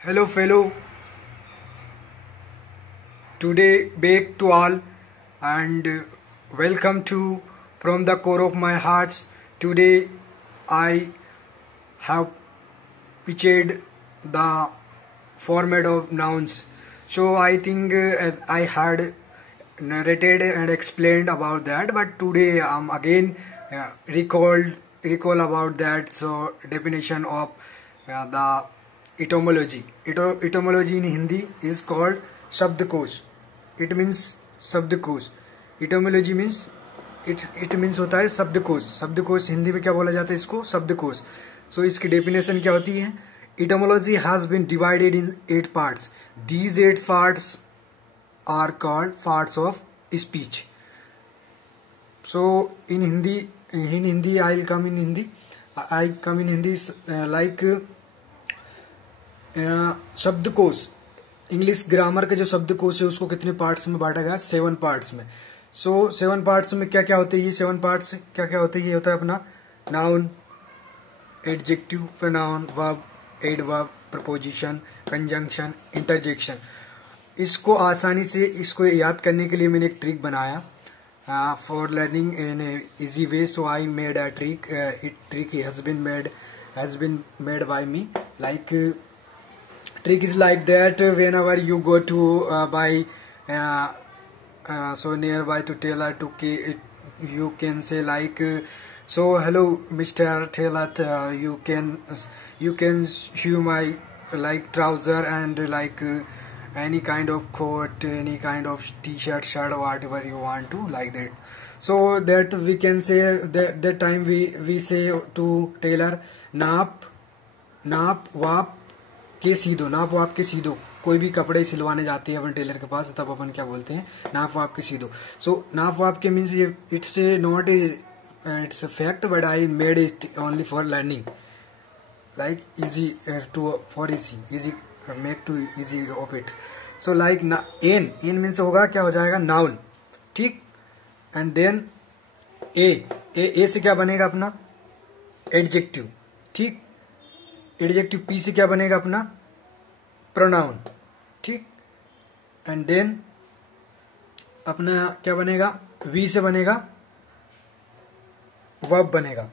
Hello, fellow. Today, back to all, and welcome to from the core of my heart. Today, I have pitched the format of nouns. So I think I had narrated and explained about that, but today I'm again recall about that. So definition of the etymology. Etymology in Hindi is called शब्दकोश. It means शब्दकोश. Etymology means it means होता है शब्दकोश. शब्दकोश हिंदी में क्या बोला जाता है इसको? शब्दकोश. So इसकी डेफिनेशन क्या होती है? Etymology has been divided in 8 parts. These 8 parts are called parts of speech. So in Hindi I'll come in Hindi. I come in Hindi like शब्दकोश. इंग्लिश ग्रामर के जो शब्दकोश है उसको कितने पार्ट्स में बांटा गया? 7 पार्ट्स में. सो 7 पार्ट्स में क्या क्या होते हैं? ये 7 पार्ट्स क्या क्या होते हैं? ये होता है अपना noun, adjective, pronoun, verb, adverb, preposition, conjunction, interjection. इसको आसानी से इसको याद करने के लिए मैंने एक ट्रिक बनाया for learning in easy way. So I made a trick. It trick has been made by me. Like trick is like that whenever you go to buy so nearby to tailor to you can say like so hello Mr. Tailor, you can shoe my like trouser and like any kind of coat, any kind of t-shirt, shirt, whatever you want to, like that. So that we can say that time we say to tailor नाप वाप के सीधो. नाप वाप के सीधो. कोई भी कपड़े सिलवाने जाते हैं अपन टेलर के पास तब अपन क्या बोलते हैं? नाप वाप के सीधो. सो नाप वाप के means it's not it's fact but I made it only for learning like easy to for easy make to easy of it. So like an means होगा क्या हो जाएगा? नाउन. ठीक. एंड देन ए से क्या बनेगा अपना? एडजेक्टिव. ठीक. एडजेक्टिव. पी से क्या बनेगा अपना? प्रोनाउन. ठीक. एंड देन अपना क्या बनेगा? वी से बनेगा वर्ब बनेगा.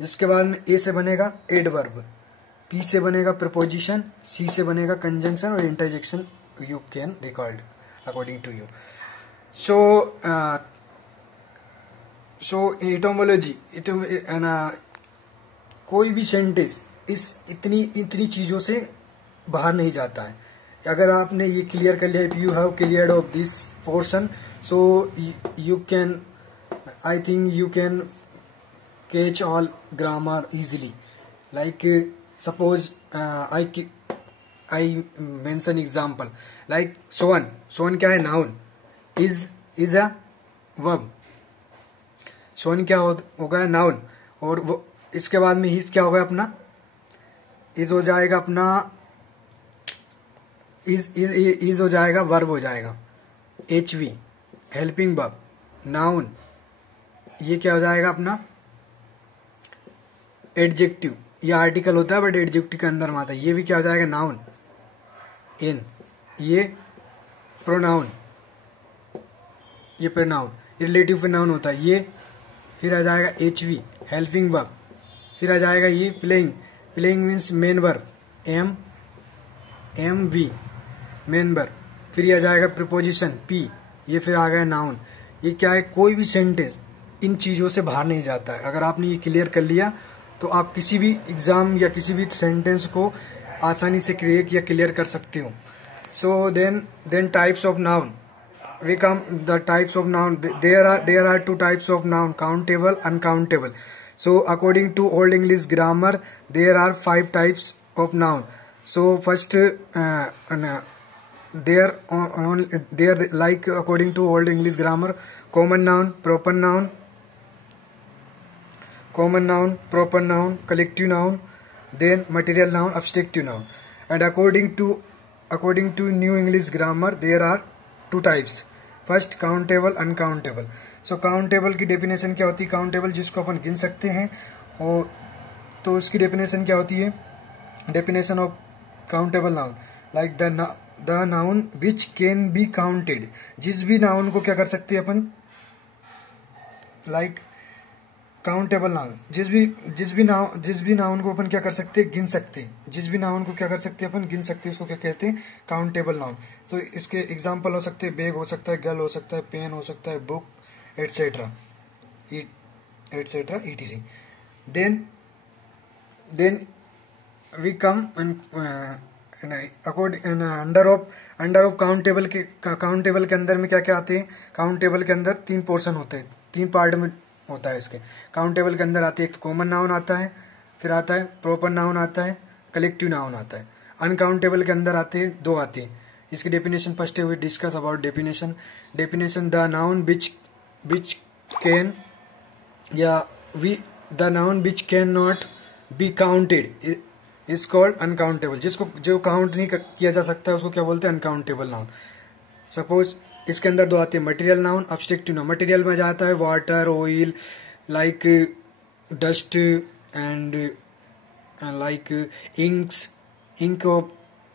जिसके बाद में ए से बनेगा एडवर्ब, पी से बनेगा प्रपोजिशन, सी से बनेगा कंजंक्शन और interjection you can record according to you. So etymology कोई भी सेंटेंस इस इतनी चीजों से बाहर नहीं जाता है. अगर आपने ये क्लियर कर लिया, if you have cleared off this portion, so you can I think you can catch all grammar easily. Like suppose I mention example like son क्या है? Noun. Is a verb. Son क्या होगा? Noun. और वो इसके बाद में his क्या होगा अपना? इज हो जाएगा अपना इज हो जाएगा वर्ब हो जाएगा. HV helping verb. नाउन ये क्या हो जाएगा अपना? एडजेक्टिव. ये आर्टिकल होता है बट एडजेक्टिव के अंदर में आता है. ये भी क्या हो जाएगा? नाउन. इन ये प्रोनाउन. ये प्रोनाउन रिलेटिव प्रोनाउन होता है. ये फिर आ जाएगा HV हेल्पिंग वर्ब. फिर आ जाएगा ये playing means main verb. MV main verb. फिर ये आ जाएगा प्रीपोजिशन P. ये फिर आ गया नाउन. ये क्या है? कोई भी सेंटेंस इन चीजों से बाहर नहीं जाता है. अगर आपने ये क्लियर कर लिया तो आप किसी भी एग्जाम या किसी भी सेंटेंस को आसानी से क्रिएट या क्लियर कर सकते हो. So then types of noun. We come the types of noun. There are 2 types of noun: countable, uncountable. So according to Old English grammar, there are 5 types of noun. So first, there like according to Old English grammar, common noun, proper noun, collective noun, then material noun, abstractive noun. And according to New English grammar, there are 2 types. First countable, uncountable. So countable की definition क्या होती है? Countable जिसको अपन गिन सकते हैं. और तो उसकी डेफिनेशन क्या होती है? Definition of countable noun like the noun which can be counted, जिस भी नाउन को क्या कर सकते हैं अपन, लाइक काउंटेबल नाउन, जिस भी नाउन को अपन क्या कर सकते हैं, गिन सकते हैं, जिस भी नाउन को क्या कर सकते हैं अपन गिन सकते हैं, उसको क्या कहते हैं, काउंटेबल नाउन। तो इसके एग्जांपल हो सकते हैं बैग हो सकता है, गर्ल हो सकता है, पेन हो सकता है, book etcetera etcetera ETC. Then we come under of countable के अंदर में क्या क्या आते हैं, काउंटेबल के अंदर 3 पोर्शन होते हैं, 3 पार्ट में होता है इसके। काउंटेबल के अंदर आती है एक कॉमन नाउन आता है, फिर आता है प्रॉपर नाउन आता है, कलेक्टिव नाउन आता है। अनकाउंटेबल के अंदर आते हैं 2 आते हैं। इसकी डेफिनेशन फर्स्ट है, we discuss about definition the noun which can या the noun which can not be counted is called uncountable. जिसको जो काउंट नहीं किया जा सकता है उसको क्या बोलते हैं, अनकाउंटेबल नाउन। सपोज इसके अंदर 2 आते हैं, material noun, objective noun. Material में जाता है water, oil, like dust and like ink of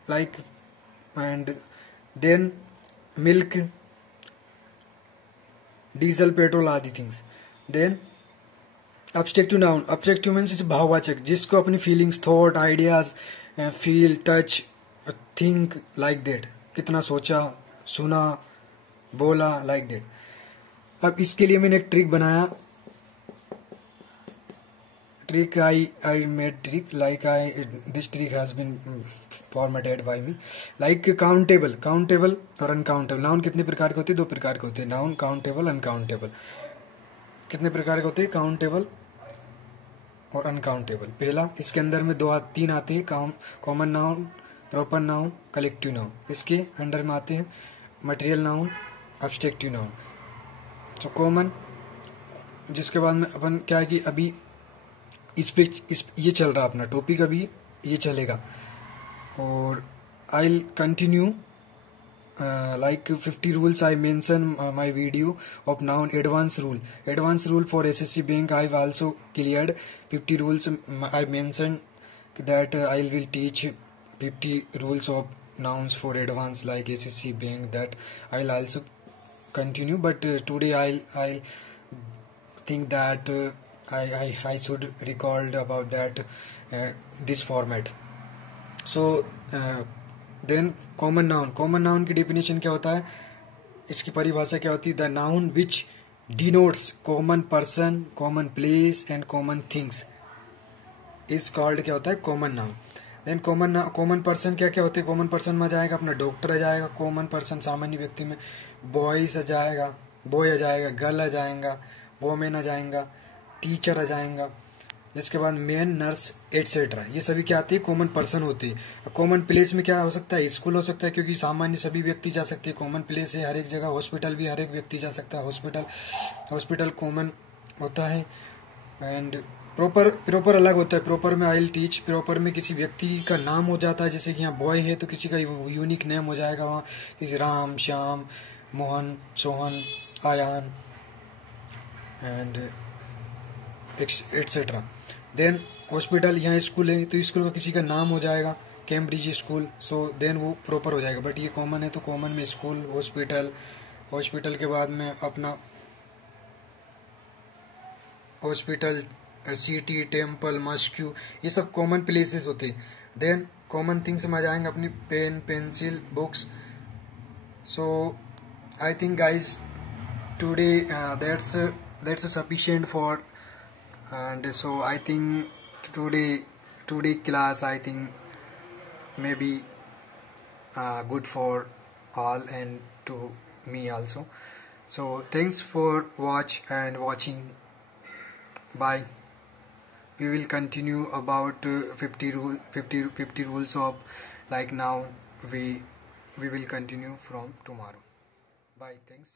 like and then milk, diesel, petrol आदि things. Then objective noun, objective means भाववाचक, जिसको अपनी feelings, thought, ideas, feel, touch, think, like that, कितना सोचा, सुना, बोला, लाइक दैट। अब इसके लिए मैंने एक ट्रिक बनाया, trick I made trick like this trick has been formatted by me like countable और अनकाउंटेबल। नाउन कितने प्रकार के होते हैं, 2 प्रकार के होते हैं, नाउन काउंटेबल, अनकाउंटेबल। कितने प्रकार के होते हैं, काउंटेबल और अनकाउंटेबल। पहला, इसके अंदर में 3 आते हैं, common noun, proper noun, collective noun. इसके अंडर में आते हैं मटेरियल नाउन, ऑब्जेक्टिव नाउन। तो कॉमन, जिसके बाद में अपन क्या है कि अभी ये चल रहा अपना टॉपिक, अभी ये चलेगा और I will continue like 50 rules I mention my video of noun. Advanced rule for SSC bank I've also cleared 50 rules. I mentioned that I will teach 50 rules of nouns for advanced like SSC bank, that I'll also continue, but today I'll think that I should record about that this format. So then common noun की definition क्या होता है, इसकी परिभाषा क्या होती है, the noun which denotes common person, common place and common things is called क्या होता है, common noun. Then common person क्या क्या होते हैं, कॉमन पर्सन में आ जाएगा अपना डॉक्टर आ जाएगा, कॉमन पर्सन सामान्य व्यक्ति में बॉय आ जाएगा, गर्ल आ जाएगा, वोमेन आ जाएगा, टीचर आ जाएगा। जिसके बाद मैन, नर्स एटसेट्रा, ये सभी क्या आते हैं, कॉमन पर्सन होते हैं। कॉमन प्लेस में क्या हो सकता है, स्कूल हो सकता है, क्योंकि सामान्य सभी व्यक्ति जा सकते हैं, कॉमन प्लेस है हर एक जगह। हॉस्पिटल भी हर एक व्यक्ति जा सकता है, हॉस्पिटल कॉमन होता है। एंड प्रॉपर अलग होता है। प्रॉपर में आई विल टीच, प्रॉपर में किसी व्यक्ति का नाम हो जाता है, जैसे कि यहाँ बॉय है तो किसी का यूनिक नेम हो जाएगा, वहाँ किसी Ram, Shyam, Mohan, Sohan, Ayaan and etcetera. Then hospital, यहाँ स्कूल है तो स्कूल का किसी का नाम हो जाएगा, कैम्ब्रिज स्कूल, सो देन वो प्रॉपर हो जाएगा। बट ये कॉमन है तो कॉमन में स्कूल, हॉस्पिटल के बाद में अपना हॉस्पिटल, सिटी, टेम्पल, मस्क्यू, ये सब कॉमन प्लेसेस होते हैं। देन कॉमन थिंग्स में आ जाएंगे अपनी pen, pencil, books. So I think guys today that's sufficient for, and so I think today class I think maybe good for all and to me also. So thanks for watching. Bye. We will continue about 50 rules of like now we will continue from tomorrow. Bye. Thanks.